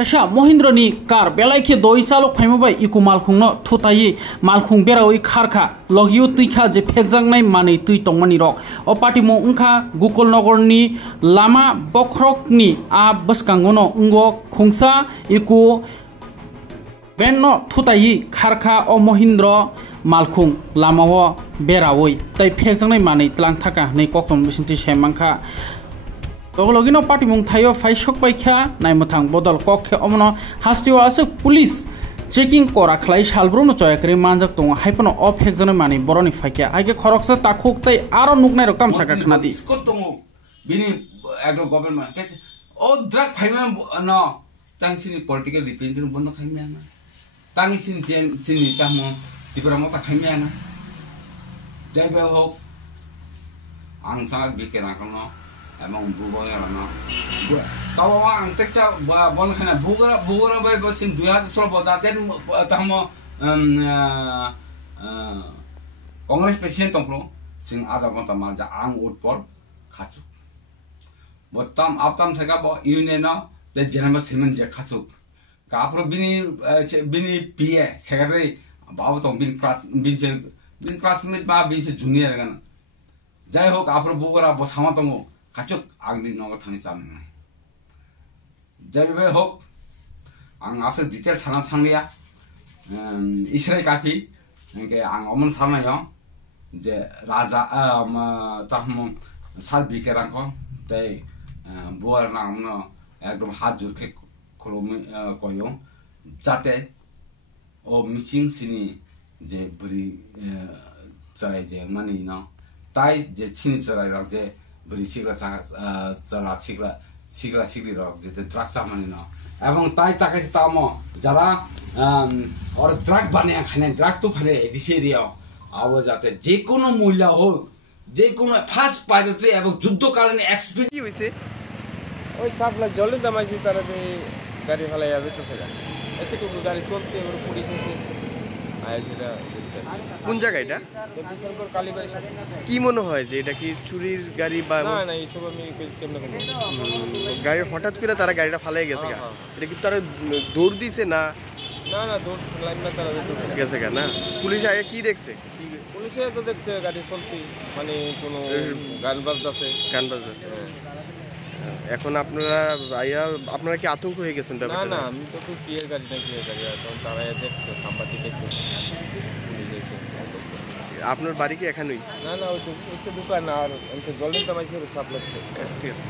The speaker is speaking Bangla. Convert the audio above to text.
Kasha Mohindra ni car belai ke doi salok phaimabai iku malkhung no thutai malkhung berawi kharkha logio tuikha je phekjang nai manei tui tongmani rok o party mo ungkha Gokul Nagar ni lama bokrok ni a baskangono ungo khungsa iku benno thutai kharkha o Mohindra malkhung lamao berawoi tai phekjang nai manei tlang thaka nei kokton bisinti semangkha Logino party mung thayo faishok paikha naimthang bodol kokhe omno hastio ase police checking kora khlai salbro no choyakri manjak tong haipono off hekjane mani boroni faikha aige khoroksa takhuk tai aro nuknai ro kam saka khnadi skotong bini agro government kese o drug phaima no tangsini political representative bondo khaimya na tangsini chini tamo tipramo ta khaimya na jaiba ho angsal bikera kono emang bukan na, tahu orang teksa bon kena bukan bayi besin 2016 bodaten tamu Kongres Presiden tongkro sing ada konta manja ang utpor kacuk, botam aptam thega bo uniona de jenama simen je kacuk, kapro bini PA secretary bawa tong bin class mit ma bin junior kan, jai ho kapro bukan bo sama tongo kacuk angdi nogo tangi jam jadi hok ang asal detail sana tangia Israel kapi engke ang omon sama yo je raja tahmo sal bikeran ko tai buar na amno ekdom hat jurke kolomi koyo jate o missing sini je buri charai je mani no tai je chini charai rak je beri sikla cala sikli rok jete drug samani no এবং তাই তাকে তামো যারা और drug বানিয়ে খানে drug তো ফেলে দিছেরিও আবো যাতে যে কোনো মূল্য হোক যে কোনো ফাস্ট পাইতে এবং যুদ্ধকালীন এক্সপেরিয়েন্স কি হইছে ওই সাপ্লাই জলে দামাইছি তারা গাড়ি ফেলাই যেতেছে এতটুকু গাড়ি চলতে এবার পুলিশ এসে আইসিরা কোন জায়গা এটা কালীবাড়ি কি মনে হয় যে এটা কি চুরির গাড়ি বা না না এইসব আমি কেমনে গাড়ি হঠাৎ করে তারা গাড়িটা ফালাই গেছে গা এটা কি তারা দৌড় দিছে না না না দৌড় লাইন না তারা গেছে গা না পুলিশ আগে কি দেখছে পুলিশে তো দেখছে গাড়ি চলতি মানে কোনো গান বাজছে এখন আপনারা কি আতঙ্ক হয়ে গেছেন না না আমি তো কিয়ের গাড়ি না কিয়ের গাড়ি তখন তারা দেখছে সাম্বাদিক দেখছে আপনার বাড়ি কি এখানেই না না ওই তো দোকান আর জলের দাম আছে সাপ্লাই ঠিক আছে